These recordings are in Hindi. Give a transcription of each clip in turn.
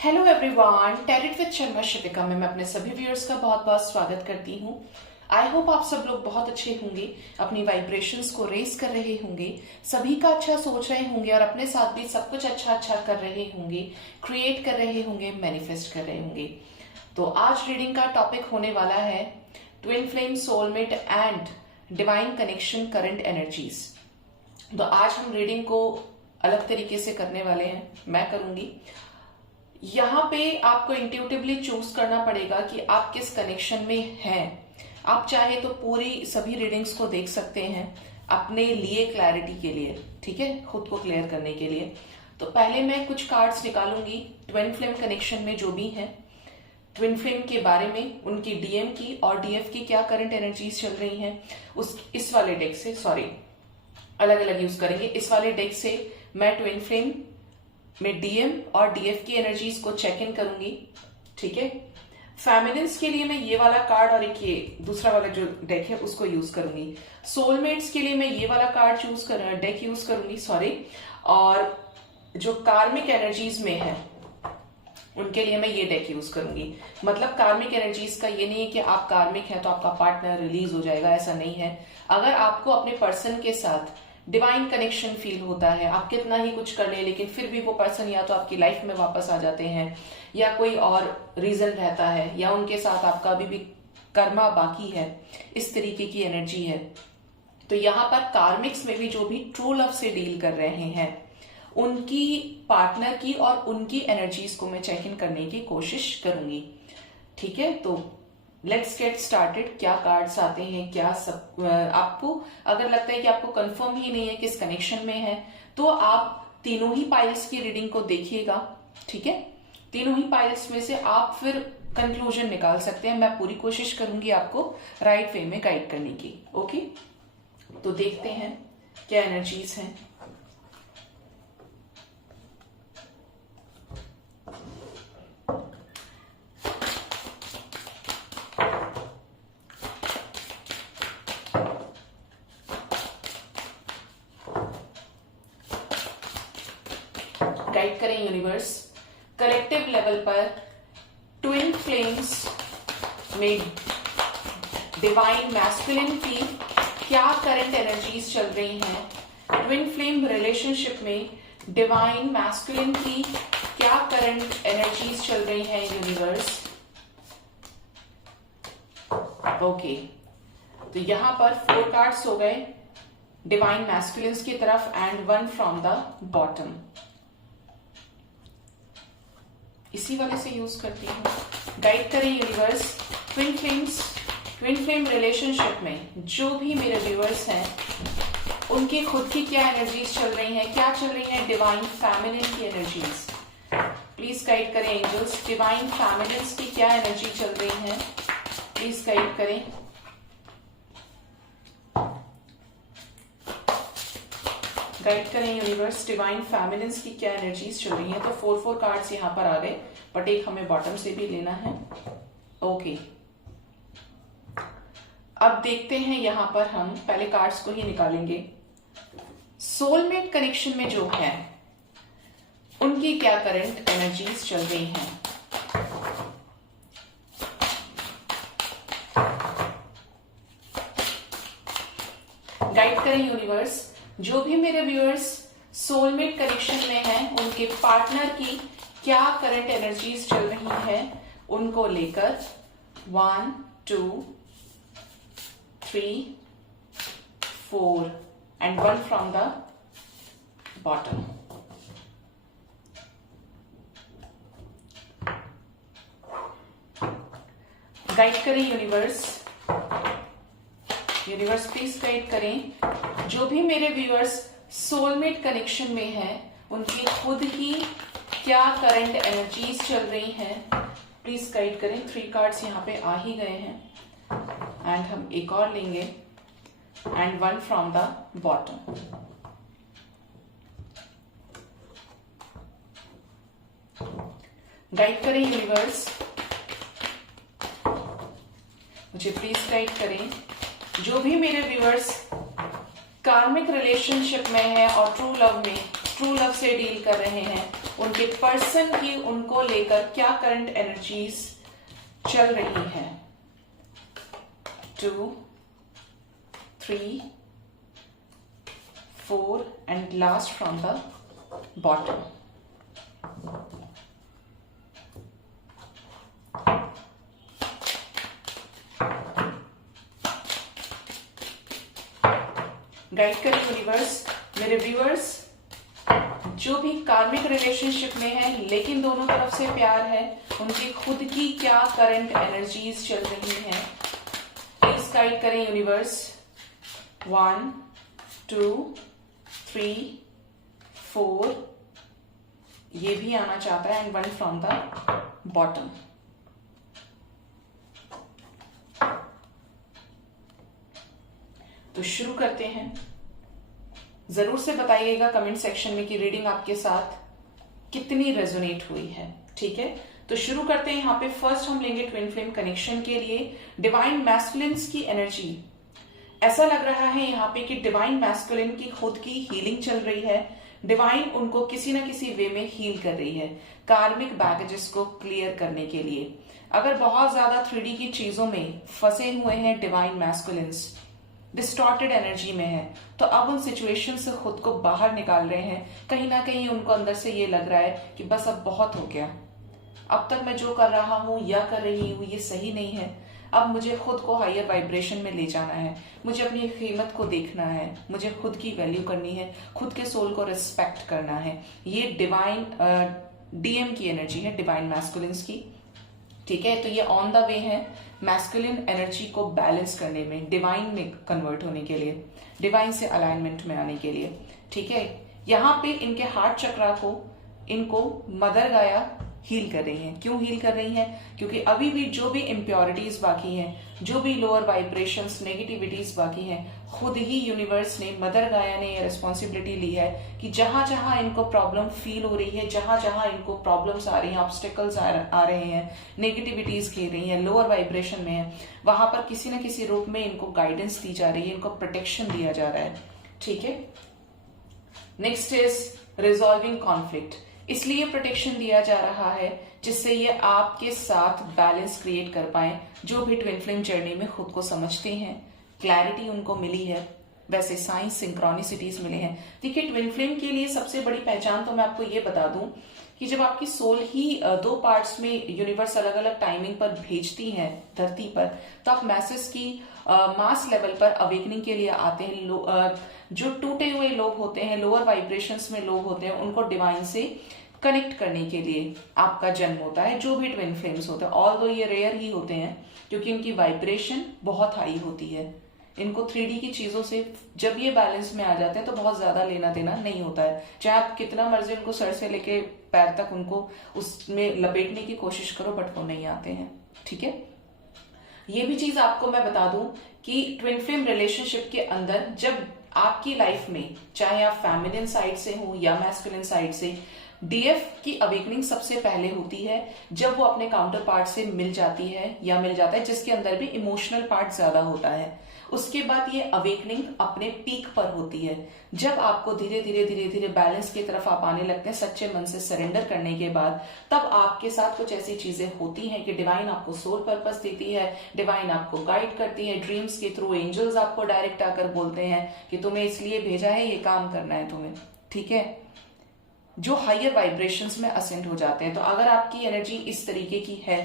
Hello everyone, talent with Sharma Shivika में मैं अपने सभी व्यूअर्स का बहुत बहुत स्वागत करती हूँ। आई होप आप सब लोग बहुत अच्छे होंगे, अपनी वाइब्रेशंस को रेस कर रहे होंगे, सभी का अच्छा सोच रहे होंगे और अपने साथ भी सब कुछ अच्छा अच्छा कर रहे होंगे, क्रिएट कर रहे होंगे, मैनिफेस्ट कर रहे होंगे। तो आज रीडिंग का टॉपिक होने वाला है twin flame, soulmate and divine connection, current energies. तो आज हम रीडिंग को अलग तरीके से करने वाले हैं, मैं करूंगी। यहाँ पे आपको इंट्यूटिवली चूज करना पड़ेगा कि आप किस कनेक्शन में हैं। आप चाहे तो पूरी सभी रीडिंग्स को देख सकते हैं अपने लिए, क्लैरिटी के लिए, ठीक है, खुद को क्लियर करने के लिए। तो पहले मैं कुछ कार्ड्स निकालूंगी ट्विन फ्लेम कनेक्शन में जो भी हैं, ट्विन फ्लेम के बारे में, उनकी डीएम की और डीएफ की क्या करंट एनर्जीज चल रही हैं। इस वाले डेक से, सॉरी अलग अलग यूज करेंगे। इस वाले डेक से मैं ट्विन फ्लेम में डीएम और डीएफ की एनर्जीज को चेक इन करूंगी, ठीक है। फेमिनिन्स के लिए मैं ये वाला कार्ड और एक ये दूसरा वाला जो डेक है उसको यूज करूंगी। सोलमेट्स के लिए मैं ये वाला कार्ड डेक यूज करूंगी, सॉरी। और जो कार्मिक एनर्जीज में है उनके लिए मैं ये डेक यूज करूंगी। मतलब कार्मिक एनर्जीज का ये नहीं है कि आप कार्मिक हैं तो आपका पार्टनर रिलीज हो जाएगा, ऐसा नहीं है। अगर आपको अपने पर्सन के साथ डिवाइन कनेक्शन फील होता है, आप कितना ही कुछ कर ले लेकिन फिर भी वो पर्सन या तो आपकी लाइफ में वापस आ जाते हैं या कोई और रीजन रहता है या उनके साथ आपका अभी भी कर्मा बाकी है, इस तरीके की एनर्जी है। तो यहाँ पर कार्मिक्स में भी जो भी ट्रू लव से डील कर रहे हैं उनकी पार्टनर की और उनकी एनर्जीज को मैं चेक इन करने की कोशिश करूंगी, ठीक है। तो लेट्स गेट स्टार्टेड। क्या कार्ड्स आते हैं, क्या सब आपको अगर लगता है कि आपको कंफर्म ही नहीं है किस कनेक्शन में है तो आप तीनों ही पाइल्स की रीडिंग को देखिएगा, ठीक है। तीनों ही पाइल्स में से आप फिर कंक्लूजन निकाल सकते हैं। मैं पूरी कोशिश करूंगी आपको राइट वे में गाइड करने की, ओके। तो देखते हैं क्या एनर्जीज हैं। गाइड करें यूनिवर्स। कलेक्टिव लेवल पर ट्विन फ्लेम्स में डिवाइन मैस्कुलिन की क्या करंट एनर्जीज चल रही हैं। ट्विन फ्लेम रिलेशनशिप में डिवाइन मैस्कुलिन की क्या करंट एनर्जीज चल रही हैं यूनिवर्स, ओके। तो यहां पर 4 कार्ड्स हो गए डिवाइन मैस्कुलिन्स की तरफ एंड 1 फ्रॉम द बॉटम। इसी वाले से यूज करती हूँ। गाइड करें यूनिवर्स। ट्विन फ्लेम रिलेशनशिप में जो भी मेरे व्यूअर्स हैं उनकी खुद की क्या एनर्जीज चल रही हैं, क्या चल रही हैं डिवाइन फेमिनिन की एनर्जीज। प्लीज गाइड करें एंजल्स। डिवाइन फेमिनिन्स की क्या एनर्जी चल रही है, प्लीज गाइड करें। गाइड करें यूनिवर्स। डिवाइन फेमिनिन्स की क्या एनर्जीज चल रही हैं। तो 4 कार्ड्स यहाँ पर आ गए, बट एक हमें बॉटम से भी लेना है, ओके। अब देखते हैं यहाँ पर हम पहले कार्ड्स को ही निकालेंगे। सोलमेट कनेक्शन में जो है उनकी क्या करंट एनर्जीज चल रही हैं। गाइड करें यूनिवर्स। जो भी मेरे व्यूअर्स सोलमेट कनेक्शन में हैं उनके पार्टनर की क्या करंट एनर्जीज चल रही है उनको लेकर 1 2 3 4 and 1 from the bottom. Guide करें यूनिवर्स। यूनिवर्स प्लीज गाइड करें। जो भी मेरे व्यूअर्स सोलमेट कनेक्शन में हैं उनकी खुद की क्या करंट एनर्जीज चल रही हैं, प्लीज गाइड करें। 3 कार्ड्स यहाँ पे आ ही गए हैं एंड हम एक और लेंगे and 1 from the bottom. Guide करें यूनिवर्स। मुझे प्लीज गाइड करें। जो भी मेरे व्यूअर्स कार्मिक रिलेशनशिप में है और ट्रू लव से डील कर रहे हैं उनके पर्सन की उनको लेकर क्या करंट एनर्जीज चल रही हैं। 2, 3, 4 and last from the bottom. Guide करें यूनिवर्स मेरे व्यूअर्स, जो भी कार्मिक रिलेशनशिप में है लेकिन दोनों तरफ से प्यार है, उनकी खुद की क्या करंट एनर्जीज चल रही हैं, प्लीज गाइड करें यूनिवर्स। 1, 2, 3, 4, ये भी आना चाहता है एंड 1 फ्रॉम द बॉटम। तो शुरू करते हैं। जरूर से बताइएगा कमेंट सेक्शन में कि रीडिंग आपके साथ कितनी रेजोनेट हुई है। ठीक है, तो शुरू करते हैं। यहाँ पे फर्स्ट हम लेंगे ट्विन फ्लेम कनेक्शन के लिए डिवाइन मैस्कुलिन्स की एनर्जी। ऐसा लग रहा है यहाँ पे कि डिवाइन मैस्कुलिन की खुद की हीलिंग चल रही है। डिवाइन उनको किसी ना किसी वे में हील कर रही है कार्मिक बैगेजेस को क्लियर करने के लिए। अगर बहुत ज्यादा 3D की चीजों में फंसे हुए हैं डिवाइन मैस्कुलिन्स, डिस्टॉर्टेड एनर्जी में है, तो अब उन सिचुएशन से खुद को बाहर निकाल रहे हैं। कहीं ना कहीं उनको अंदर से ये लग रहा है कि बस अब बहुत हो गया, अब तक मैं जो कर रहा हूं या कर रही हूं ये सही नहीं है, अब मुझे खुद को हायर वाइब्रेशन में ले जाना है, मुझे अपनी कीमत को देखना है, मुझे खुद की वैल्यू करनी है, खुद के सोल को रिस्पेक्ट करना है। ये डिवाइन डीएम की एनर्जी है, डिवाइन मैस्कुलिन्स की। ठीक है, तो ये ऑन द वे है मैस्कुलिन एनर्जी को बैलेंस करने में, डिवाइन में कन्वर्ट होने के लिए, डिवाइन से अलाइनमेंट में आने के लिए। ठीक है, यहाँ पे इनके हार्ट चक्रा को इनको मदर गाया हील कर रही हैं। क्यों हील कर रही हैं? क्योंकि अभी भी जो भी इम्प्योरिटीज बाकी हैं, जो भी लोअर वाइब्रेशंस, नेगेटिविटीज बाकी हैं, खुद ही यूनिवर्स ने, मदर गाया ने ये रिस्पॉन्सिबिलिटी ली है कि जहां जहां इनको प्रॉब्लम फील हो रही है, जहां जहां इनको प्रॉब्लम्स आ रही हैं, ऑब्स्टिकल्स आ रहे हैं, नेगेटिविटीज घेर रही हैं, लोअर वाइब्रेशन में है, वहां पर किसी न किसी रूप में इनको गाइडेंस दी जा रही है, इनको प्रोटेक्शन दिया जा रहा है। ठीक है, नेक्स्ट इज रिजॉल्विंग कॉन्फ्लिक्ट। इसलिए प्रोटेक्शन दिया जा रहा है जिससे ये आपके साथ बैलेंस क्रिएट कर पाए। जो भी ट्विन फ्लेम जर्नी में खुद को समझते हैं, क्लैरिटी उनको मिली है, वैसे साइंस सिंक्रोनिसिटीज मिले हैं। देखिए, ट्विन फ्लेम के लिए सबसे बड़ी पहचान तो मैं आपको ये बता दूं कि जब आपकी सोल ही 2 पार्ट्स में यूनिवर्स अलग अलग टाइमिंग पर भेजती है धरती पर, तो आप मैसेज की मास लेवल पर अवेकनिंग के लिए आते हैं। जो टूटे हुए लोग होते हैं, लोअर वाइब्रेशंस में लोग होते हैं, उनको डिवाइन से कनेक्ट करने के लिए आपका जन्म होता है। जो भी ट्विन फ्लेम्स होते हैं, ऑल्दो ये रेयर ही होते हैं क्योंकि इनकी वाइब्रेशन बहुत हाई होती है। इनको 3D की चीजों से जब ये बैलेंस में आ जाते हैं तो बहुत ज्यादा लेना देना नहीं होता है। चाहे आप कितना मर्जी उनको सर से लेके पैर तक उनको उसमें लपेटने की कोशिश करो, बट वो नहीं आते हैं। ठीक है, ये भी चीज आपको मैं बता दूं कि ट्विन फ्लेम रिलेशनशिप के अंदर जब आपकी लाइफ में, चाहे आप फेमिनिन साइड से हो या मैस्कुलिन साइड से, डीएफ की अवेकनिंग सबसे पहले होती है जब वो अपने काउंटर पार्ट से मिल जाती है या मिल जाता है, जिसके अंदर भी इमोशनल पार्ट ज्यादा होता है। उसके बाद ये अवेकनिंग अपने पीक पर होती है जब आपको धीरे धीरे धीरे धीरे बैलेंस की तरफ आप आने लगते हैं, सच्चे मन से सरेंडर करने के बाद। तब आपके साथ कुछ ऐसी चीजें होती हैं कि डिवाइन आपको सोल पर्पस देती है, डिवाइन आपको गाइड करती है, ड्रीम्स के थ्रू एंजल्स आपको डायरेक्ट आकर बोलते हैं कि तुम्हें इसलिए भेजा है, ये काम करना है तुम्हें। ठीक है, जो हायर वाइब्रेशंस में असेंड हो जाते हैं। तो अगर आपकी एनर्जी इस तरीके की है,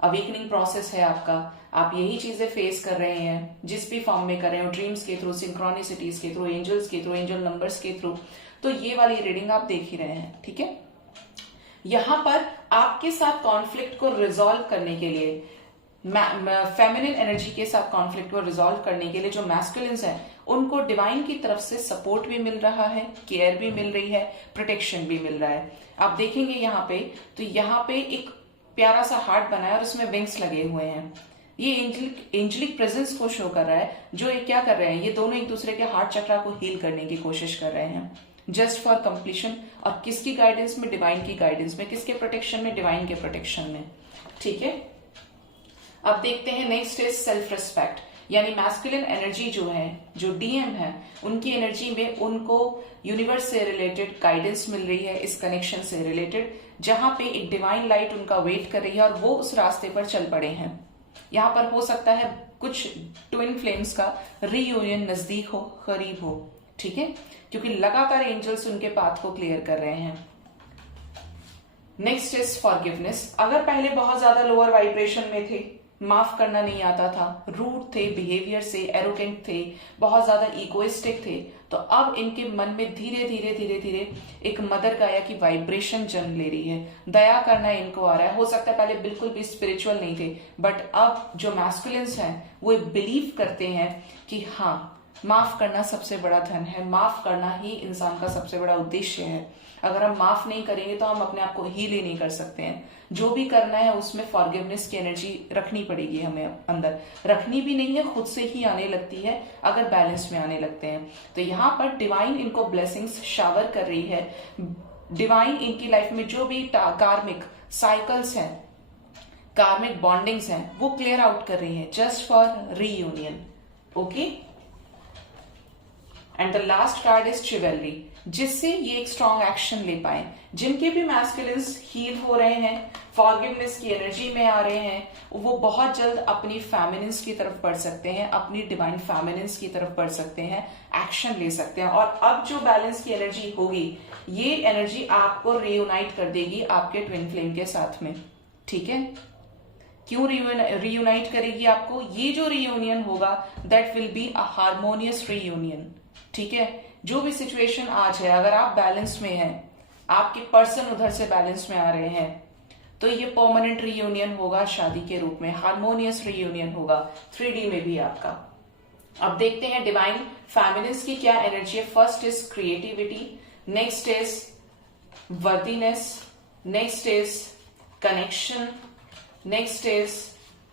अवेकनिंग प्रोसेस है आपका, आप यही चीजें फेस कर रहे हैं, जिस भी फॉर्म में कर रहे हो, ड्रीम्स के थ्रू, सिंक्रोनिसिटीज के थ्रू, एंजल्स के थ्रू, एंजल नंबर्स के थ्रू, तो ये वाली रीडिंग आप देख ही रहे हैं। ठीक है, यहां पर आपके साथ कॉन्फ्लिक्ट को रिजॉल्व करने के लिए, फेमिनिन एनर्जी के साथ कॉन्फ्लिक्ट को रिजॉल्व करने के लिए जो मैस्कुलिन्स हैं, उनको डिवाइन की तरफ से सपोर्ट भी मिल रहा है, केयर भी मिल रही है, प्रोटेक्शन भी मिल रहा है। आप देखेंगे यहाँ पे, तो यहाँ पे एक प्यारा सा हार्ट बना है और उसमें विंग्स लगे हुए हैं। ये एंजलिक प्रेजेंस को शो कर रहा है। जो ये क्या कर रहे हैं, ये दोनों एक दूसरे के हार्ट चक्रा को हील करने की कोशिश कर रहे हैं, जस्ट फॉर कंप्लीशन। और किसकी गाइडेंस में? डिवाइन की गाइडेंस में। किसके प्रोटेक्शन में? डिवाइन के प्रोटेक्शन में। ठीक है, अब देखते हैं नेक्स्ट इज सेल्फ रिस्पेक्ट। यानी मैस्कुलिन एनर्जी जो है, जो डीएम है, उनकी एनर्जी में उनको यूनिवर्स से रिलेटेड गाइडेंस मिल रही है, इस कनेक्शन से रिलेटेड, जहां पे एक डिवाइन लाइट उनका वेट कर रही है और वो उस रास्ते पर चल पड़े हैं। यहाँ पर हो सकता है कुछ ट्विन फ्लेम्स का रीयूनियन नजदीक हो, करीब हो, ठीक है, क्योंकि लगातार एंजल्स उनके पाथ को क्लियर कर रहे हैं। Next is forgiveness. अगर पहले बहुत ज्यादा लोअर वाइब्रेशन में थे, माफ करना नहीं आता था, रूड थे, बिहेवियर से एरोगेंट थे, बहुत ज्यादा इगोइस्टिक थे, तो अब इनके मन में धीरे धीरे धीरे धीरे एक मदर गाया की वाइब्रेशन जन्म ले रही है। दया करना इनको आ रहा है। हो सकता है पहले बिल्कुल भी स्पिरिचुअल नहीं थे, बट अब जो मैस्कुलिन्स हैं वो बिलीव करते हैं कि हाँ, माफ करना सबसे बड़ा धन है, माफ करना ही इंसान का सबसे बड़ा उद्देश्य है। अगर हम माफ नहीं करेंगे तो हम अपने आप को हील ही नहीं कर सकते हैं। जो भी करना है उसमें फॉरगिवनेस की एनर्जी रखनी पड़ेगी, हमें अंदर रखनी भी नहीं है, खुद से ही आने लगती है अगर बैलेंस में आने लगते हैं। तो यहाँ पर डिवाइन इनको ब्लेसिंग्स शावर कर रही है। डिवाइन इनकी लाइफ में जो भी कार्मिक साइकिल्स हैं, कार्मिक बॉन्डिंग्स हैं, वो क्लियर आउट कर रही है just for reunion. Okay, and the last card is chivalry, जिससे ये एक स्ट्रॉन्ग एक्शन ले पाए। जिनके भी मैस्कुलिन्स हील हो रहे हैं, फॉरगिवनेस की एनर्जी में आ रहे हैं, वो बहुत जल्द अपनी फेमिनिन्स की तरफ बढ़ सकते हैं, अपनी डिवाइन फेमिनिन्स की तरफ बढ़ सकते हैं, एक्शन ले सकते हैं। और अब जो बैलेंस की एनर्जी होगी, ये एनर्जी आपको रियूनाइट कर देगी आपके ट्विन फ्लेम के साथ में, ठीक है। क्यों रियूनाइट करेगी आपको? ये जो रियूनियन होगा that will be a harmonious reunion, ठीक है। जो भी सिचुएशन आज है, अगर आप बैलेंस में हैं, आपके पर्सन उधर से बैलेंस में आ रहे हैं, तो ये परमानेंट रियूनियन होगा शादी के रूप में, हार्मोनियस रियूनियन होगा 3D में भी आपका। अब देखते हैं डिवाइन फेमिनिन्स की क्या एनर्जी है। First is creativity, next is worthiness, next is connection, next is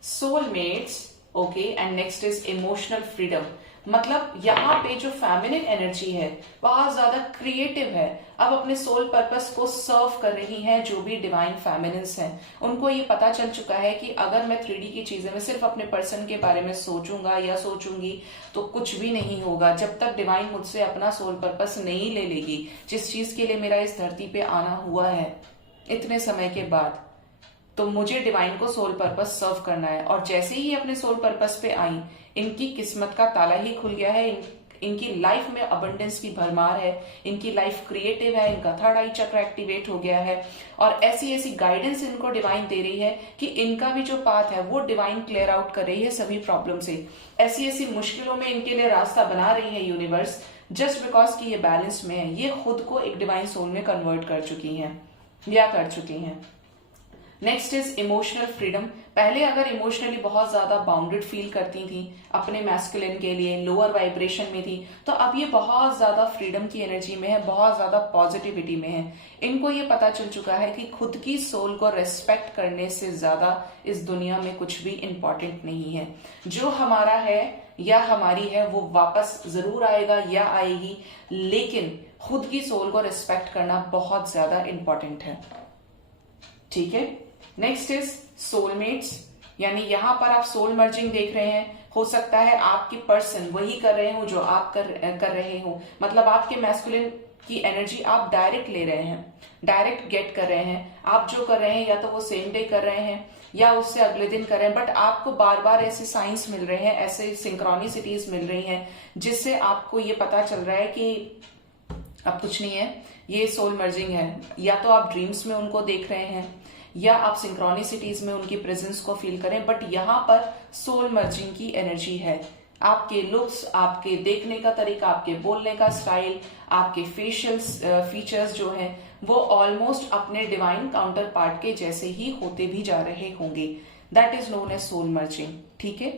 soulmates, okay, and next is emotional freedom. मतलब यहाँ पे जो फेमिनिन एनर्जी है बहुत ज्यादा क्रिएटिव है, अब अपने सोल पर्पस को सर्व कर रही हैं। जो भी डिवाइन फेमिनिन्स हैं, उनको ये पता चल चुका है कि अगर मैं 3D की चीजें में सिर्फ अपने पर्सन के बारे में सोचूंगा या सोचूंगी तो कुछ भी नहीं होगा। जब तक डिवाइन मुझसे अपना सोल पर्पस नहीं ले लेगी, जिस चीज के लिए मेरा इस धरती पे आना हुआ है इतने समय के बाद, तो मुझे डिवाइन को सोल पर्पस सर्व करना है। और जैसे ही अपने सोल पर्पस पे आई, इनकी किस्मत का ताला ही खुल गया है। इनकी लाइफ में अबंडेंस की भरमार है, इनकी लाइफ क्रिएटिव है, इनका थर्ड आई चक्र एक्टिवेट हो गया है, और ऐसी ऐसी गाइडेंस इनको डिवाइन दे रही है कि इनका भी जो पाथ है वो डिवाइन क्लियर आउट कर रही है सभी प्रॉब्लम से। ऐसी ऐसी मुश्किलों में इनके लिए रास्ता बना रही है यूनिवर्स, जस्ट बिकॉज कि ये बैलेंस में है, ये खुद को एक डिवाइन सोल में कन्वर्ट कर चुकी हैं या कर चुकी हैं। Next is emotional freedom. पहले अगर इमोशनली बहुत ज्यादा बाउंडेड फील करती थी अपने मैस्कुलिन के लिए, लोअर वाइब्रेशन में थी, तो अब ये बहुत ज्यादा फ्रीडम की एनर्जी में है, बहुत ज्यादा पॉजिटिविटी में है। इनको ये पता चल चुका है कि खुद की सोल को रेस्पेक्ट करने से ज्यादा इस दुनिया में कुछ भी इंपॉर्टेंट नहीं है। जो हमारा है या हमारी है वो वापस जरूर आएगा या आएगी, लेकिन खुद की सोल को रेस्पेक्ट करना बहुत ज्यादा इंपॉर्टेंट है, ठीक है। नेक्स्ट इज सोलमेट्स, यानी यहां पर आप सोल मर्जिंग देख रहे हैं। हो सकता है आपकी पर्सन वही कर रहे हो जो आप कर रहे हो, मतलब आपके मैस्कुलिन की एनर्जी आप डायरेक्ट ले रहे हैं, डायरेक्ट गेट कर रहे हैं। आप जो कर रहे हैं या तो वो सेम डे कर रहे हैं या उससे अगले दिन कर रहे हैं, बट आपको बार बार ऐसे साइंस मिल रहे हैं, ऐसे सिंक्रोनिसिटीज मिल रही हैं, जिससे आपको ये पता चल रहा है कि अब कुछ नहीं है, ये सोल मर्जिंग है। या तो आप ड्रीम्स में उनको देख रहे हैं या आप सिंक्रोनिसिटीज में उनकी प्रेजेंस को फील करें, बट यहाँ पर सोल मर्जिंग की एनर्जी है। आपके लुक्स, आपके देखने का तरीका, आपके बोलने का स्टाइल, आपके फेशियल फीचर्स जो हैं वो ऑलमोस्ट अपने डिवाइन काउंटर पार्ट के जैसे ही होते भी जा रहे होंगे। That is known as soul merging, ठीक है।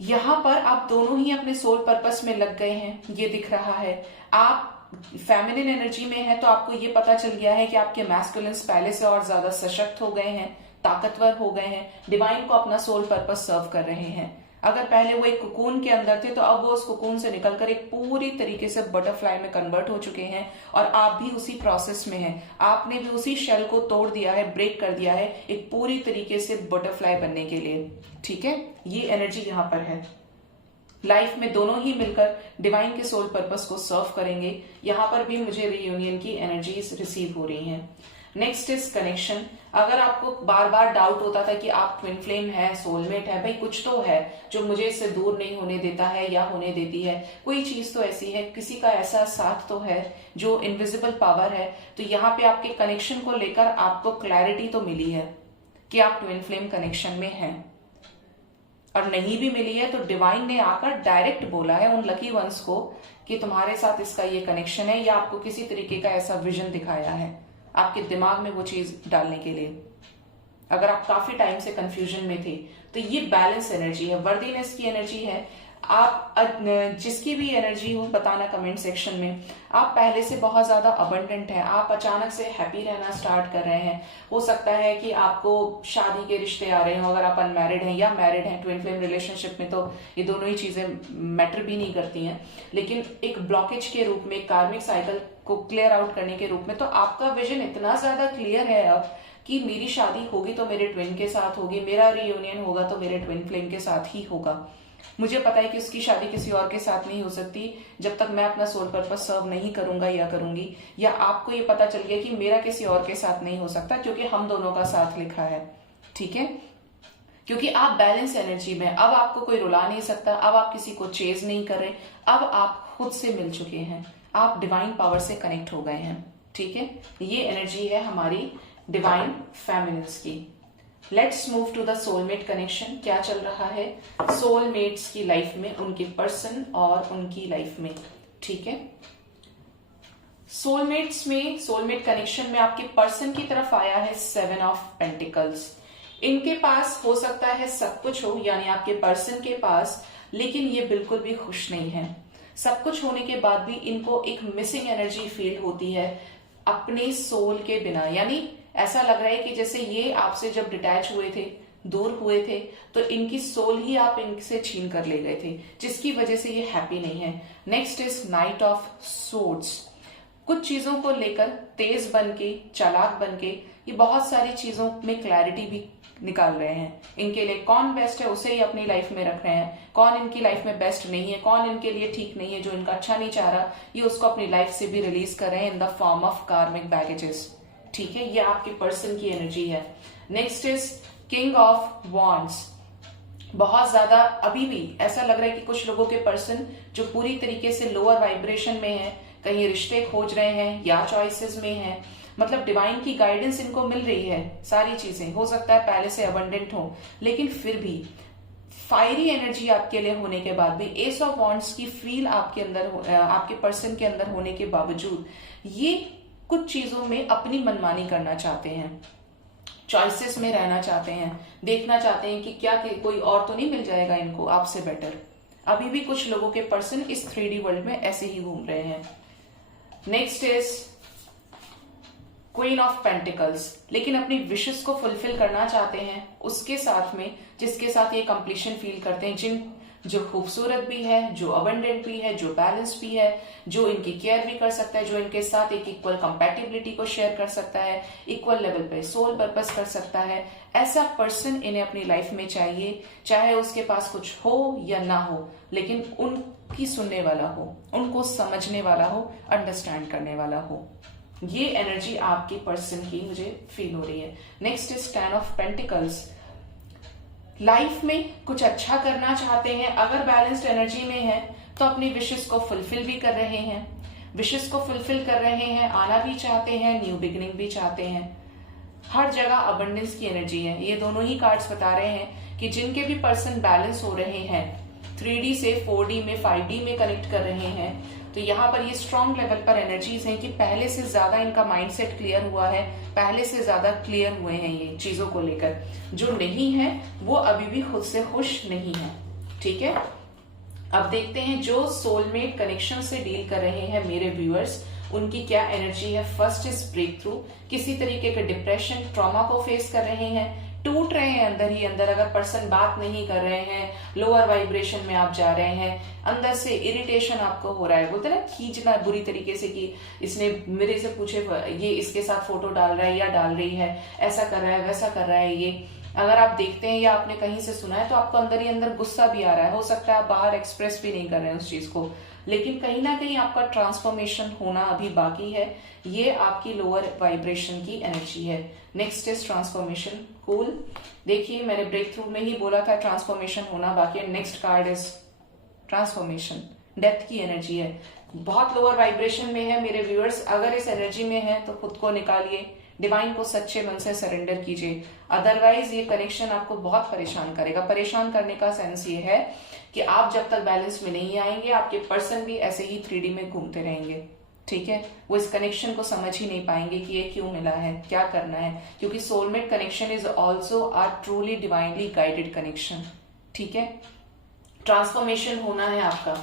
यहां पर आप दोनों ही अपने सोल पर्पस में लग गए हैं, ये दिख रहा है। आप फेमिनिन एनर्जी में है तो आपको ये पता चल गया है कि आपके मैस्कुलिन्स पहले से और ज्यादा सशक्त हो गए हैं, ताकतवर हो गए हैं, डिवाइन को अपना सोल पर्पस सर्व कर रहे हैं। अगर पहले वो एक कोकून के अंदर थे तो अब वो उस कोकून से निकलकर एक पूरी तरीके से बटरफ्लाई में कन्वर्ट हो चुके हैं और आप भी उसी प्रोसेस में हैं। आपने भी उसी शेल को तोड़ दिया है, ब्रेक कर दिया है एक पूरी तरीके से बटरफ्लाई बनने के लिए। ठीक है, ये एनर्जी यहां पर है। लाइफ में दोनों ही मिलकर डिवाइन के सोल पर्पस को सर्व करेंगे। यहां पर भी मुझे रियूनियन की एनर्जीज रिसीव हो रही हैं। Next is connection. अगर आपको बार बार डाउट होता था कि आप ट्विन फ्लेम है, सोलमेट है, भाई कुछ तो है जो मुझे इससे दूर नहीं होने देता है या होने देती है, कोई चीज तो ऐसी है, किसी का ऐसा साथ तो है जो इनविजिबल पावर है, तो यहाँ पे आपके कनेक्शन को लेकर आपको क्लैरिटी तो मिली है कि आप ट्विन फ्लेम कनेक्शन में हैं। और नहीं भी मिली है तो डिवाइन ने आकर डायरेक्ट बोला है उन लकी वंस को कि तुम्हारे साथ इसका ये कनेक्शन है, या आपको किसी तरीके का ऐसा विजन दिखाया है आपके दिमाग में वो चीज डालने के लिए। अगर आप काफी टाइम से कंफ्यूजन में थे तो ये बैलेंस एनर्जी है, वर्दीनेस की एनर्जी है। आप जिसकी भी एनर्जी हो बताना कमेंट सेक्शन में। आप पहले से बहुत ज्यादा अबंडेंट हैं, आप अचानक से हैप्पी रहना स्टार्ट कर रहे हैं। हो सकता है कि आपको शादी के रिश्ते आ रहे हो अगर आप अनमैरिड हैं या मैरिड हैं। ट्विन फ्लेम रिलेशनशिप में तो ये दोनों ही चीजें मैटर भी नहीं करती हैं, लेकिन एक ब्लॉकेज के रूप में, कार्मिक साइकिल को क्लियर आउट करने के रूप में तो आपका विजन इतना ज्यादा क्लियर है अब कि मेरी शादी होगी तो मेरे ट्विन के साथ होगी, मेरा रियूनियन होगा तो मेरे ट्विन फ्लेम के साथ ही होगा। मुझे पता है कि उसकी शादी किसी और के साथ नहीं हो सकती जब तक मैं अपना सोल पर्पस सर्व नहीं करूंगा या करूंगी, या आपको ये पता चल गया कि मेरा किसी और के साथ नहीं हो सकता क्योंकि हम दोनों का साथ लिखा है। ठीक है, क्योंकि आप बैलेंस एनर्जी में, अब आपको कोई रुला नहीं सकता, अब आप किसी को चेज नहीं कर रहे, अब आप खुद से मिल चुके हैं, आप डिवाइन पावर से कनेक्ट हो गए हैं। ठीक है, ये एनर्जी है हमारी डिवाइन फेमिनिन्स की। Let's move to the soulmate connection. क्या चल रहा है सोलमेट्स की लाइफ में, उनके पर्सन और उनकी लाइफ में। ठीक है, सोलमेट्स में, सोलमेट कनेक्शन में आपके पर्सन की तरफ आया है 7 ऑफ पेंटिकल्स। इनके पास हो सकता है सब कुछ हो, यानी आपके पर्सन के पास, लेकिन ये बिल्कुल भी खुश नहीं है। सब कुछ होने के बाद भी इनको एक मिसिंग एनर्जी फील होती है अपने सोल के बिना। यानी ऐसा लग रहा है कि जैसे ये आपसे जब डिटैच हुए थे, दूर हुए थे, तो इनकी सोल ही आप इनसे छीन कर ले गए थे, जिसकी वजह से ये हैप्पी नहीं है। Next is night of swords. कुछ चीजों को लेकर तेज बन के, चालाक बन के, ये बहुत सारी चीजों में क्लैरिटी भी निकाल रहे हैं। इनके लिए कौन बेस्ट है उसे ही अपनी लाइफ में रख रहे हैं, कौन इनकी लाइफ में बेस्ट नहीं है, कौन इनके लिए ठीक नहीं है, जो इनका अच्छा नहीं चाह रहा, ये उसको अपनी लाइफ से भी रिलीज कर रहे हैं इन द फॉर्म ऑफ कार्मिक बैगेजेस। ठीक है, ये आपके पर्सन की एनर्जी है। Next is king of wands. बहुत ज्यादा अभी भी ऐसा लग रहा है कि कुछ लोगों के पर्सन जो पूरी तरीके से लोअर वाइब्रेशन में है, कहीं रिश्ते खोज रहे हैं या चॉइसेस में है, मतलब डिवाइन की गाइडेंस इनको मिल रही है, सारी चीजें हो सकता है पहले से अबंडेंट हो, लेकिन फिर भी फायरी एनर्जी आपके लिए होने के बाद भी, एस ऑफ वॉन्ड्स की फील आपके अंदर, आपके पर्सन के अंदर होने के बावजूद ये कुछ चीजों में अपनी मनमानी करना चाहते हैं, चॉइसेस में रहना चाहते हैं, देखना चाहते हैं कि क्या कोई और तो नहीं मिल जाएगा इनको आपसे बेटर। अभी भी कुछ लोगों के पर्सन इस 3D वर्ल्ड में ऐसे ही घूम रहे हैं। Next is queen of pentacles. लेकिन अपनी विशेस को फुलफिल करना चाहते हैं उसके साथ में जिसके साथ ये कंप्लीशन फील करते हैं, जो खूबसूरत भी है, जो अबंडेंट भी है, जो बैलेंस भी है, जो इनकी केयर भी कर सकता है, जो इनके साथ एक इक्वल कंपैटिबिलिटी को शेयर कर सकता है, इक्वल लेवल पे सोल पर्पस कर सकता है। ऐसा पर्सन इन्हें अपनी लाइफ में चाहिए, चाहे उसके पास कुछ हो या ना हो, लेकिन उनकी सुनने वाला हो, उनको समझने वाला हो, अंडरस्टैंड करने वाला हो। ये एनर्जी आपकी पर्सन की मुझे फील हो रही है। Next is 10 of pentacles. Life में कुछ अच्छा करना चाहते हैं, अगर बैलेंस्ड एनर्जी में है तो अपनी विशेस को फुलफिल भी कर रहे हैं, विशेस को फुलफिल कर रहे हैं, आना भी चाहते हैं, न्यू बिगिनिंग भी चाहते हैं। हर जगह अबंडेंस की एनर्जी है। ये दोनों ही कार्ड्स बता रहे हैं कि जिनके भी पर्सन बैलेंस हो रहे हैं, 3D से 4D में 5D में कनेक्ट कर रहे हैं, तो यहाँ पर ये स्ट्रॉन्ग लेवल पर एनर्जीज हैं कि पहले से ज्यादा इनका माइंडसेट क्लियर हुआ है, पहले से ज्यादा क्लियर हुए हैं ये चीजों को लेकर। जो नहीं है वो अभी भी खुद से खुश नहीं है। ठीक है, अब देखते हैं जो सोलमेट कनेक्शन से डील कर रहे हैं मेरे व्यूअर्स, उनकी क्या एनर्जी है। First is breakthrough. किसी तरीके के डिप्रेशन, ट्रॉमा को फेस कर रहे हैं। टूट रहे हैं अंदर ही अंदर, अगर पर्सन बात नहीं कर रहे हैं, लोअर वाइब्रेशन में आप जा रहे हैं, अंदर से इरिटेशन आपको हो रहा है, बोलते ना खींचना बुरी तरीके से कि इसने मेरे से पूछे ये इसके साथ फोटो डाल रहा है या डाल रही है, ऐसा कर रहा है वैसा कर रहा है, ये अगर आप देखते हैं या आपने कहीं से सुना है तो आपको अंदर ही अंदर गुस्सा भी आ रहा है। हो सकता है आप बाहर एक्सप्रेस भी नहीं कर रहे हैं उस चीज को, लेकिन कहीं ना कहीं आपका ट्रांसफॉर्मेशन होना अभी बाकी है। ये आपकी लोअर वाइब्रेशन की एनर्जी है। Next is transformation. कूल। देखिए मैंने ब्रेक थ्रू में ही बोला था ट्रांसफॉर्मेशन होना बाकी है। Next card is transformation. Death की एनर्जी है, बहुत लोअर वाइब्रेशन में है मेरे व्यूअर्स। अगर इस एनर्जी में है तो खुद को निकालिए, डिवाइन को सच्चे मन से सरेंडर कीजिए, अदरवाइज ये कनेक्शन आपको बहुत परेशान करेगा। परेशान करने का सेंस ये है कि आप जब तक बैलेंस में नहीं आएंगे आपके पर्सन भी ऐसे ही 3D में घूमते रहेंगे, ठीक है। वो इस कनेक्शन को समझ ही नहीं पाएंगे कि ये क्यों मिला है, क्या करना है, क्योंकि soulmate connection is also a truly divinely guided connection, ठीक है। ट्रांसफॉर्मेशन होना है आपका।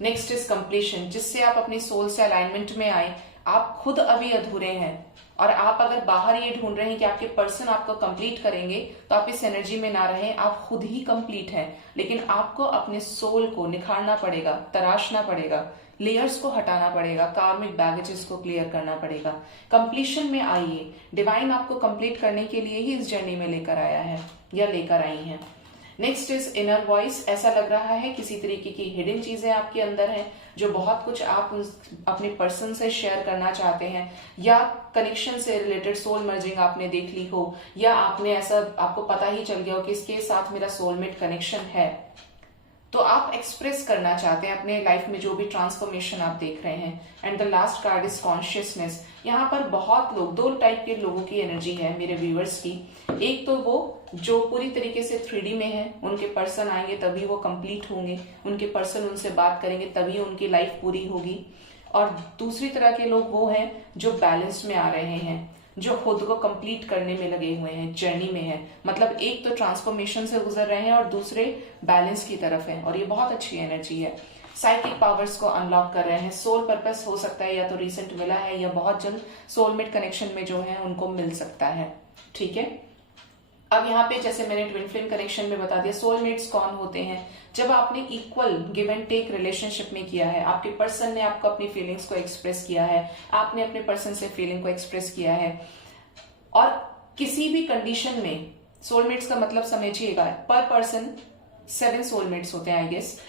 नेक्स्ट इज कंप्लीशन, जिससे आप अपनी सोल से अलाइनमेंट में आए। आप खुद अभी अधूरे हैं और आप अगर बाहर ये ढूंढ रहे हैं कि आपके पर्सन आपको कंप्लीट करेंगे तो आप इस एनर्जी में ना रहें, आप खुद ही कंप्लीट हैं। लेकिन आपको अपने सोल को निखारना पड़ेगा, तराशना पड़ेगा, लेयर्स को हटाना पड़ेगा, कार्मिक बैगेजेस को क्लियर करना पड़ेगा। कंप्लीशन में आइए, डिवाइन आपको कंप्लीट करने के लिए ही इस जर्नी में लेकर आया है या लेकर आई है। Next is inner voice. ऐसा लग रहा है किसी तरीके की हिडन चीजें आपके अंदर हैं जो बहुत कुछ आप अपने पर्सन से शेयर करना चाहते हैं, या कनेक्शन से रिलेटेड सोल मर्जिंग आपने देख ली हो, या आपने ऐसा आपको पता ही चल गया हो कि इसके साथ मेरा सोलमेट कनेक्शन है, तो आप एक्सप्रेस करना चाहते हैं अपने लाइफ में जो भी ट्रांसफॉर्मेशन आप देख रहे हैं। And the last card is consciousness. यहाँ पर बहुत लोग, दो टाइप के लोगों की एनर्जी है मेरे व्यूअर्स की। एक तो वो जो पूरी तरीके से 3D में है, उनके पर्सन आएंगे तभी वो कंप्लीट होंगे, उनके पर्सन उनसे बात करेंगे तभी उनकी लाइफ पूरी होगी। और दूसरी तरह के लोग वो हैं जो बैलेंस में आ रहे हैं, जो खुद को कंप्लीट करने में लगे हुए हैं, जर्नी में है। मतलब एक तो ट्रांसफॉर्मेशन से गुजर रहे हैं और दूसरे बैलेंस की तरफ है, और ये बहुत अच्छी एनर्जी है। साइकिक पावर्स को अनलॉक कर रहे हैं। सोल पर्पस हो सकता है या तो रिसेंट मिला है या बहुत जल्द सोलमेट कनेक्शन में जो है उनको मिल सकता है, ठीक है। अब यहाँ पे जैसे मैंने ट्विन फ्लेम कनेक्शन में बता दिया, सोलमेट्स कौन होते हैं। जब आपने equal give and take relationship में किया है, आपके पर्सन ने आपको अपनी फीलिंग्स को एक्सप्रेस किया है, आपने अपने पर्सन से फीलिंग को एक्सप्रेस किया है, और किसी भी कंडीशन में सोलमेट्स का मतलब समझिएगा, पर पर्सन 7 सोलमेट्स होते हैं आई गेस।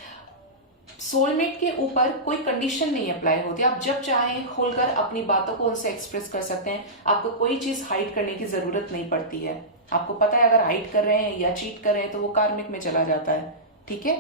सोलमेट के ऊपर कोई कंडीशन नहीं अप्लाई होती, आप जब चाहें खोलकर अपनी बातों को उनसे एक्सप्रेस कर सकते हैं। आपको कोई चीज हाइड करने की जरूरत नहीं पड़ती है। आपको पता है अगर हाइड कर रहे हैं या चीट कर रहे हैं तो वो कार्मिक में चला जाता है, ठीक है।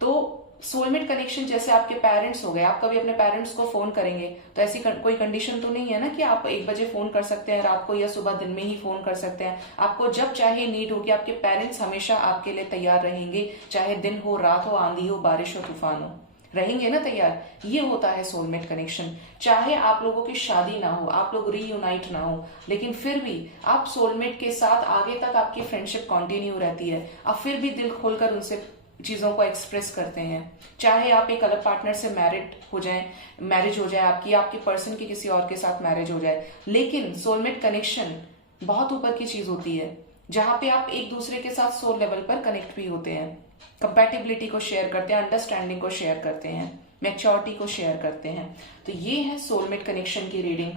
तो सोलमेट कनेक्शन जैसे आपके पेरेंट्स हो गए, आप कभी अपने पेरेंट्स को फोन करेंगे तो ऐसी कोई कंडीशन तो नहीं है ना कि आप 1 बजे फोन कर सकते हैं रात को, या सुबह दिन में ही फोन कर सकते हैं। आपको जब चाहे नीड होगी, आपके पेरेंट्स हमेशा आपके लिए तैयार रहेंगे, चाहे दिन हो, रात हो, आंधी हो, बारिश हो, तूफान हो, रहेंगे ना तैयार। ये होता है सोलमेट कनेक्शन। चाहे आप लोगों की शादी ना हो, आप लोग रीयूनाइट ना हो, लेकिन फिर भी आप सोलमेट के साथ आगे तक आपकी फ्रेंडशिप कंटिन्यू रहती है। आप फिर भी दिल खोलकर उनसे चीजों को एक्सप्रेस करते हैं। चाहे आप एक अलग पार्टनर से मैरिज हो जाए आपकी, आपके पर्सन की किसी और के साथ मैरिज हो जाए, लेकिन सोलमेट कनेक्शन बहुत ऊपर की चीज होती है, जहां पे आप एक दूसरे के साथ सोल लेवल पर कनेक्ट भी होते हैं, कंपैटिबिलिटी को शेयर करते हैं, अंडरस्टैंडिंग को शेयर करते हैं, मैच्योरिटी को शेयर करते हैं। तो ये है सोलमेट कनेक्शन की रीडिंग।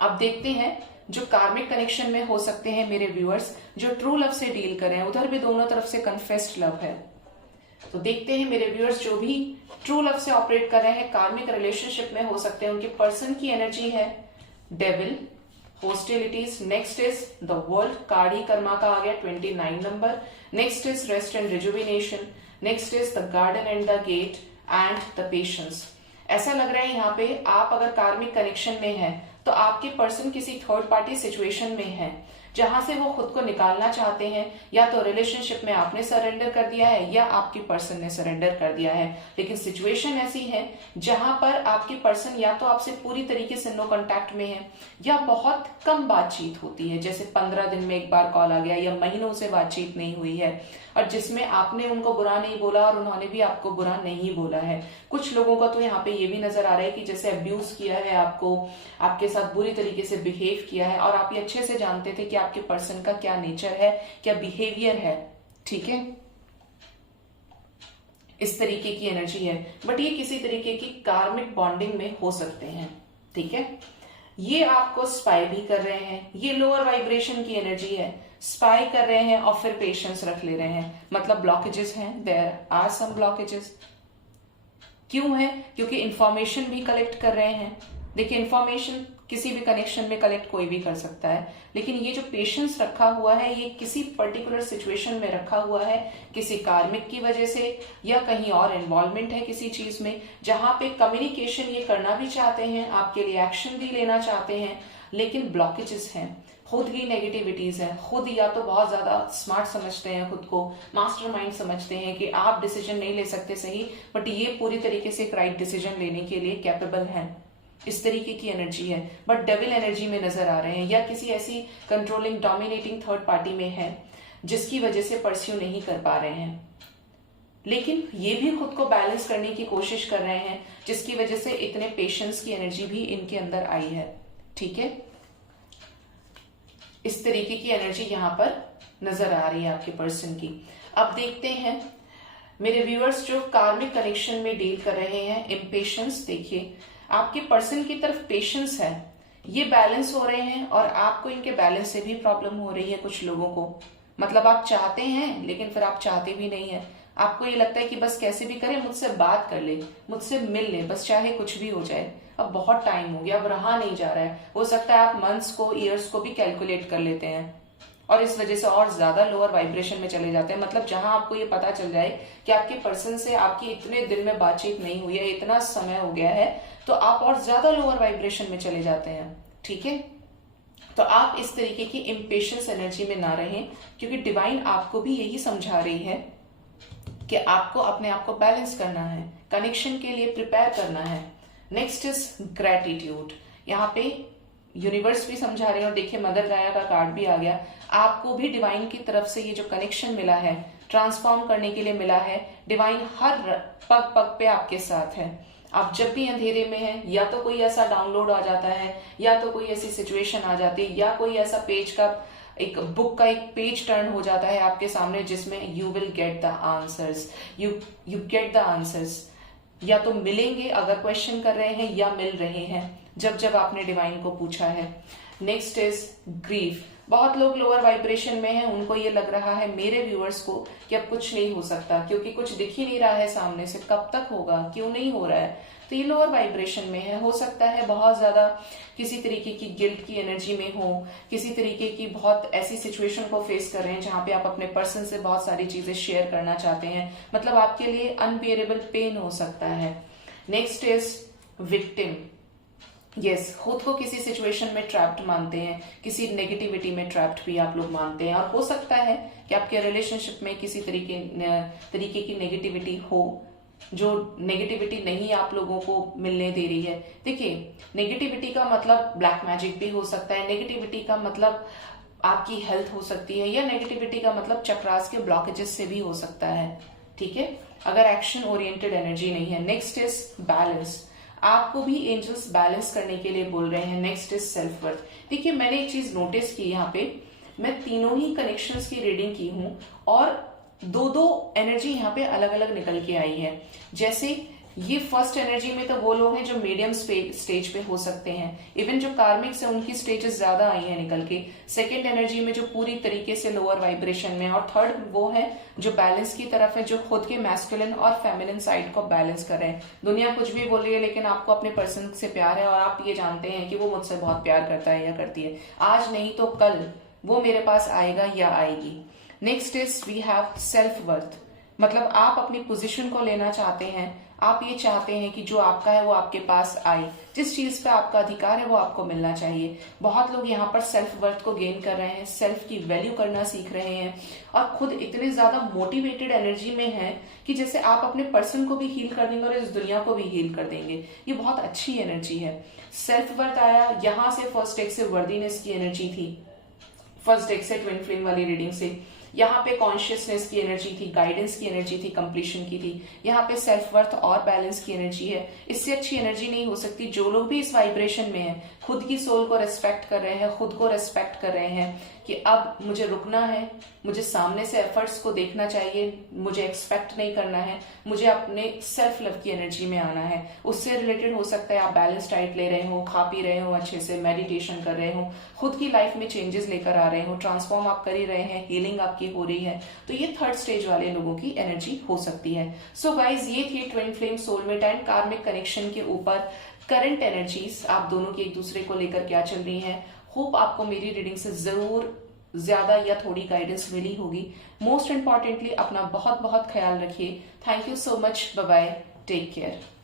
अब देखते हैं जो कार्मिक कनेक्शन में हो सकते हैं मेरे व्यूअर्स, जो ट्रू लव से डील करें, उधर भी दोनों तरफ से कन्फेस्ड लव है। तो देखते हैं मेरे व्यूअर्स जो भी ट्रू लव से ऑपरेट कर रहे हैं, कार्मिक रिलेशनशिप में हो सकते हैं, उनके पर्सन की एनर्जी है devil, hostilities. Next is the world, card ही कर्मा का आ गया 29 number. Next is rest and rejuvenation. Next is the garden and the gate and the patience. ऐसा लग रहा है यहाँ पे आप अगर कार्मिक कनेक्शन में है तो आपके पर्सन किसी थर्ड पार्टी सिचुएशन में है, जहां से वो खुद को निकालना चाहते हैं। या तो रिलेशनशिप में आपने सरेंडर कर दिया है या आपके पर्सन ने सरेंडर कर दिया है, लेकिन सिचुएशन ऐसी है जहां पर आपके पर्सन या तो आपसे पूरी तरीके से नो कांटेक्ट में है, या बहुत कम बातचीत होती है, जैसे 15 दिन में एक बार कॉल आ गया, या महीनों से बातचीत नहीं हुई है, और जिसमें आपने उनको बुरा नहीं बोला और उन्होंने भी आपको बुरा नहीं बोला है। कुछ लोगों का तो यहाँ पे ये भी नजर आ रहा है कि जैसे अब्यूज किया है आपको, आपके साथ बुरी तरीके से बिहेव किया है, और आप ये अच्छे से जानते थे कि आपके पर्सन का क्या नेचर है, क्या बिहेवियर है। ठीक है, इस तरीके की एनर्जी है, बट ये किसी तरीके की कार्मिक बॉन्डिंग में हो सकते हैं। ठीक है, ये आपको स्पाई भी कर रहे हैं, ये लोअर वाइब्रेशन की एनर्जी है, स्पाई कर रहे हैं और फिर पेशेंस रख ले रहे हैं, मतलब ब्लॉकेजेस हैं, देयर आर सम ब्लॉकेजेस। क्यों है? क्योंकि इंफॉर्मेशन भी कलेक्ट कर रहे हैं। देखिए, इंफॉर्मेशन किसी भी कनेक्शन में कलेक्ट कोई भी कर सकता है, लेकिन ये जो पेशेंस रखा हुआ है ये किसी पर्टिकुलर सिचुएशन में रखा हुआ है, किसी कार्मिक की वजह से या कहीं और इन्वॉल्वमेंट है किसी चीज में, जहां पे कम्युनिकेशन ये करना भी चाहते हैं, आपके लिए एक्शन भी लेना चाहते हैं, लेकिन ब्लॉकेजेस हैं, खुद की नेगेटिविटीज है, खुद या तो बहुत ज्यादा स्मार्ट समझते हैं, खुद को मास्टरमाइंड समझते हैं कि आप डिसीजन नहीं ले सकते सही, बट ये पूरी तरीके से एक राइट डिसीजन लेने के लिए कैपेबल हैं। इस तरीके की एनर्जी है, बट डेविल एनर्जी में नजर आ रहे हैं, या किसी ऐसी कंट्रोलिंग डोमिनेटिंग थर्ड पार्टी में है जिसकी वजह से परस्यू नहीं कर पा रहे हैं, लेकिन ये भी खुद को बैलेंस करने की कोशिश कर रहे हैं, जिसकी वजह से इतने पेशेंस की एनर्जी भी इनके अंदर आई है। ठीक है, इस तरीके की एनर्जी यहां पर नजर आ रही है आपके पर्सन की। अब देखते हैं मेरे व्यूअर्स जो कार्मिक कनेक्शन में डील कर रहे हैं, इम्पेशंस। देखिए, आपके पर्सन की तरफ पेशेंस है, ये बैलेंस हो रहे हैं, और आपको इनके बैलेंस से भी प्रॉब्लम हो रही है कुछ लोगों को। मतलब आप चाहते हैं लेकिन फिर आप चाहते भी नहीं है, आपको ये लगता है कि बस कैसे भी करे मुझसे बात कर ले, मुझसे मिल ले, बस चाहे कुछ भी हो जाए। अब बहुत टाइम हो गया, अब रहा नहीं जा रहा है। हो सकता है आप मंथ्स को, ईयर्स को भी कैलकुलेट कर लेते हैं और इस वजह से और ज्यादा लोअर वाइब्रेशन में चले जाते हैं। मतलब जहां आपको ये पता चल जाए कि आपके पर्सन से आपकी इतने दिन में बातचीत नहीं हुई है, इतना समय हो गया है, तो आप और ज्यादा लोअर वाइब्रेशन में चले जाते हैं। ठीक है, तो आप इस तरीके की इम्पेशंस एनर्जी में ना रहें, क्योंकि डिवाइन आपको भी यही समझा रही है कि आपको अपने आप को बैलेंस करना है, कनेक्शन के लिए प्रिपेयर करना है। Next is gratitude. यहाँ पे यूनिवर्स भी समझा रहे हैं, और देखिए मदर गाया का कार्ड भी आ गया। आपको भी डिवाइन की तरफ से ये जो कनेक्शन मिला है, ट्रांसफॉर्म करने के लिए मिला है। डिवाइन हर पग पग पे आपके साथ है। आप जब भी अंधेरे में हैं, या तो कोई ऐसा डाउनलोड आ जाता है, या तो कोई ऐसी सिचुएशन आ जाती है, या कोई ऐसा पेज का, एक बुक का एक पेज टर्न हो जाता है आपके सामने, जिसमें you will get the answers, you get the answers. या तो मिलेंगे अगर क्वेश्चन कर रहे हैं, या मिल रहे हैं जब जब आपने डिवाइन को पूछा है। Next is grief. बहुत लोग लोअर वाइब्रेशन में हैं, उनको ये लग रहा है, मेरे व्यूअर्स को, कि अब कुछ नहीं हो सकता, क्योंकि कुछ दिख ही नहीं रहा है सामने से, कब तक होगा, क्यों नहीं हो रहा है। तो ये लोअर वाइब्रेशन में है। हो सकता है बहुत ज्यादा किसी तरीके की गिल्ट की एनर्जी में हो, किसी तरीके की बहुत ऐसी सिचुएशन को फेस कर रहे हैं जहां पे आप अपने पर्सन से बहुत सारी चीजें शेयर करना चाहते हैं, मतलब आपके लिए अनबियरेबल पेन हो सकता है। Next is victim. यस, खुद को किसी सिचुएशन में ट्रैप्ड मानते हैं, किसी नेगेटिविटी में ट्रैप्ड भी आप लोग मानते हैं, और हो सकता है कि आपके रिलेशनशिप में किसी तरीके की नेगेटिविटी हो, जो नेगेटिविटी नहीं आप लोगों को मिलने दे रही है। देखिए, नेगेटिविटी का मतलब ब्लैक मैजिक भी हो सकता है, नेगेटिविटी का मतलब आपकी हेल्थ हो सकती है, या नेगेटिविटी का मतलब चक्रास के ब्लॉकेजेस से भी हो सकता है। ठीक है, अगर एक्शन ओरिएंटेड एनर्जी नहीं है। Next is balance. आपको भी एंजल्स बैलेंस करने के लिए बोल रहे हैं। Next is self worth. देखिए, मैंने एक चीज नोटिस की, यहाँ पे मैं तीनों ही कनेक्शंस की रीडिंग की हूं, और दो दो एनर्जी यहाँ पे अलग अलग निकल के आई है। जैसे ये फर्स्ट एनर्जी में तो वो लोग हैं जो मीडियम स्टेज पे हो सकते हैं, इवन जो कार्मिक्स है उनकी स्टेजेस ज्यादा आई है निकल के। सेकेंड एनर्जी में जो पूरी तरीके से लोअर वाइब्रेशन में, और थर्ड वो है जो बैलेंस की तरफ है, जो खुद के मैस्कुलिन और फेमिनिन साइड को बैलेंस कर रहे हैं। दुनिया कुछ भी बोल रही है, लेकिन आपको अपने पर्सन से प्यार है, और आप ये जानते हैं कि वो मुझसे बहुत प्यार करता है या करती है। आज नहीं तो कल वो मेरे पास आएगा या आएगी। Next is we have self worth. मतलब आप अपनी पोजीशन को लेना चाहते हैं, आप ये चाहते हैं कि जो आपका है वो आपके पास आए, जिस चीज पे आपका अधिकार है वो आपको मिलना चाहिए। बहुत लोग यहाँ पर सेल्फ वर्थ को गेन कर रहे हैं, सेल्फ की वैल्यू करना सीख रहे हैं, और खुद इतने ज्यादा मोटिवेटेड एनर्जी में है कि जैसे आप अपने पर्सन को भी हील कर देंगे और इस दुनिया को भी हील कर देंगे। ये बहुत अच्छी एनर्जी है। सेल्फ वर्थ आया, यहाँ से फर्स्ट एक से वर्दीनेस की एनर्जी थी, फर्स्ट एक से ट्विन फ्लेम वाली रीडिंग से। यहाँ पे कॉन्शियसनेस की एनर्जी थी, गाइडेंस की एनर्जी थी, कंप्लीशन की थी। यहाँ पे सेल्फ वर्थ और बैलेंस की एनर्जी है। इससे अच्छी एनर्जी नहीं हो सकती। जो लोग भी इस वाइब्रेशन में है, खुद की सोल को रेस्पेक्ट कर रहे हैं, खुद को रेस्पेक्ट कर रहे हैं कि अब मुझे रुकना है, मुझे सामने से एफर्ट्स को देखना चाहिए, मुझे एक्सपेक्ट नहीं करना है, मुझे अपने सेल्फ लव की एनर्जी में आना है। उससे रिलेटेड हो सकता है आप बैलेंस डाइट ले रहे हो, खा पी रहे हो अच्छे से, मेडिटेशन कर रहे हो, खुद की लाइफ में चेंजेस लेकर आ रहे हो, ट्रांसफॉर्म आप कर ही रहे हैं, हीलिंग आपकी हो रही है। तो ये थर्ड स्टेज वाले लोगों की एनर्जी हो सकती है। सो गाइज, ये थी twin flame, soulmate and karmic connection के ऊपर करंट एनर्जीज आप दोनों की एक दूसरे को लेकर क्या चल रही हैं। होप आपको मेरी रीडिंग से जरूर ज्यादा या थोड़ी गाइडेंस मिली होगी। मोस्ट इंपॉर्टेंटली अपना बहुत बहुत ख्याल रखिए। Thank you so much. Bye bye. Take care.